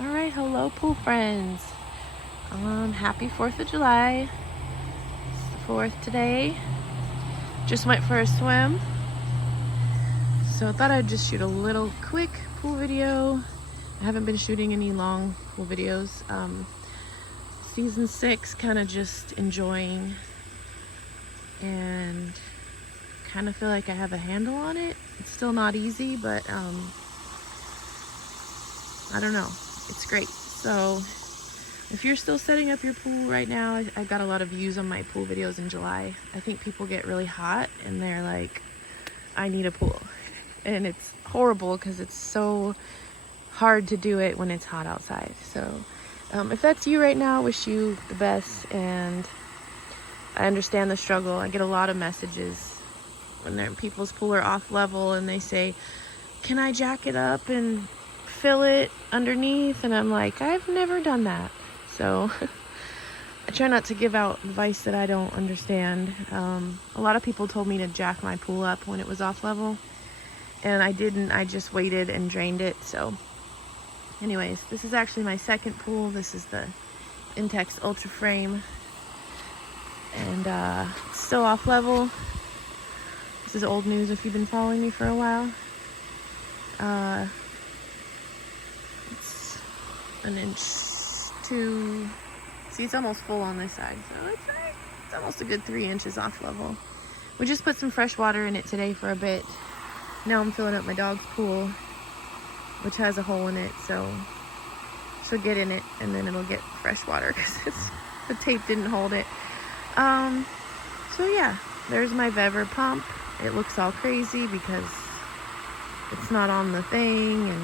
All right, hello pool friends. Happy 4th of July. It's the 4th today. Just went for a swim. So I thought I'd just shoot a little quick pool video. I haven't been shooting any long pool videos. Season 6, kind of just enjoying and kind of feel like I have a handle on it. It's still not easy, but I don't know. It's great. So if you're still setting up your pool right now, I got a lot of views on my pool videos in July. I think people get really hot and they're like, I need a pool. And it's horrible because it's so hard to do it when it's hot outside. So if that's you right now, I wish you the best, and I understand the struggle. I get a lot of messages when people's pool are off level and they say, can I jack it up and fill it underneath? And I'm like, I've never done that. So I try not to give out advice that I don't understand. A lot of people told me to jack my pool up when it was off level, and I didn't. I just waited and drained it. So anyways, this is actually my second pool. This is the Intex Ultra Frame, and it's still off level. This is old news if you've been following me for a while. It's an inch to, see, it's almost full on this side, so it's almost a good 3 inches off level. We just put some fresh water in it today for a bit. Now I'm filling up my dog's pool, which has a hole in it, so she'll get in it and then it'll get fresh water because the tape didn't hold it. So yeah, there's my Vever pump. It looks all crazy because it's not on the thing and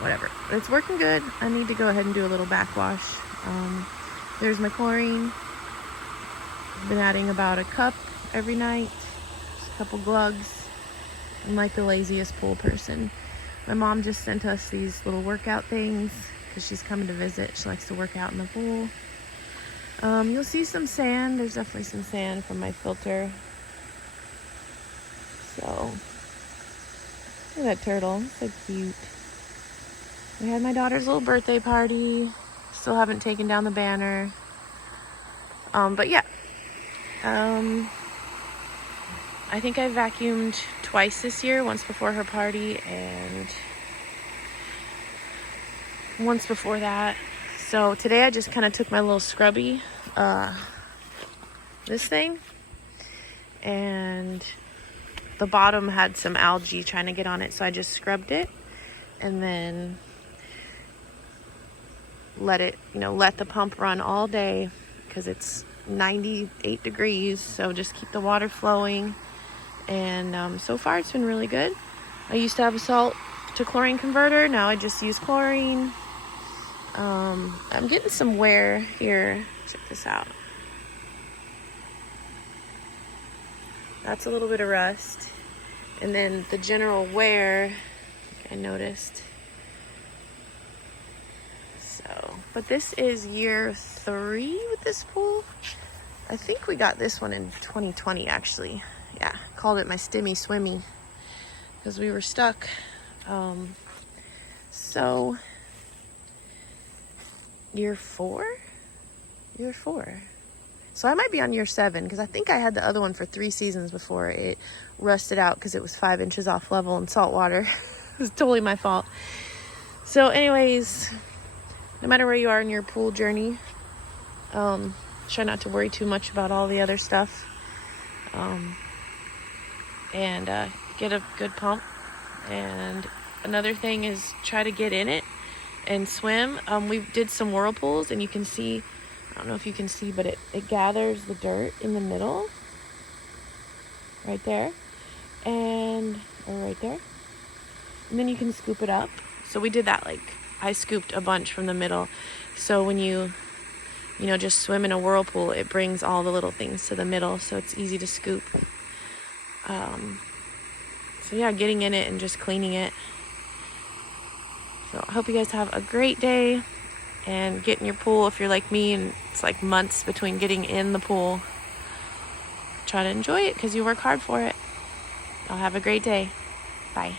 whatever. But it's working good. I need to go ahead and do a little backwash. There's my chlorine. I've been adding about a cup every night. Just a couple glugs. I'm like the laziest pool person. My mom just sent us these little workout things because she's coming to visit. She likes to work out in the pool. You'll see some sand. There's definitely some sand from my filter. So, look at that turtle. It's so cute. We had my daughter's little birthday party. Still haven't taken down the banner. But yeah. I think I vacuumed twice this year. Once before her party and once before that. So today I just kind of took my little scrubby, this thing, and the bottom had some algae trying to get on it, so I just scrubbed it and then let the pump run all day because it's 98 degrees, so just keep the water flowing. And so far it's been really good. I used to have a salt to chlorine converter. Now I just use chlorine. I'm getting some wear here. Check this out. That's a little bit of rust. And then the general wear, I noticed. So, but this is year 3 with this pool. I think we got this one in 2020 actually. Yeah, called it my Stimmy Swimmy because we were stuck. So year 4. So I might be on year 7 because I think I had the other one for 3 seasons before it rusted out because it was 5 inches off level in salt water. It was totally my fault. So anyways, no matter where you are in your pool journey, try not to worry too much about all the other stuff. And get a good pump. And another thing is try to get in it and swim. We did some whirlpools, and you can see, I don't know if you can see, but it gathers the dirt in the middle right there or right there, and then you can scoop it up. So we did that. Like, I scooped a bunch from the middle, so when you just swim in a whirlpool, it brings all the little things to the middle, so it's easy to scoop. So yeah, getting in it and just cleaning it. So I hope you guys have a great day and get in your pool. If you're like me and it's like months between getting in the pool, try to enjoy it because you work hard for it. I'll have a great day. Bye.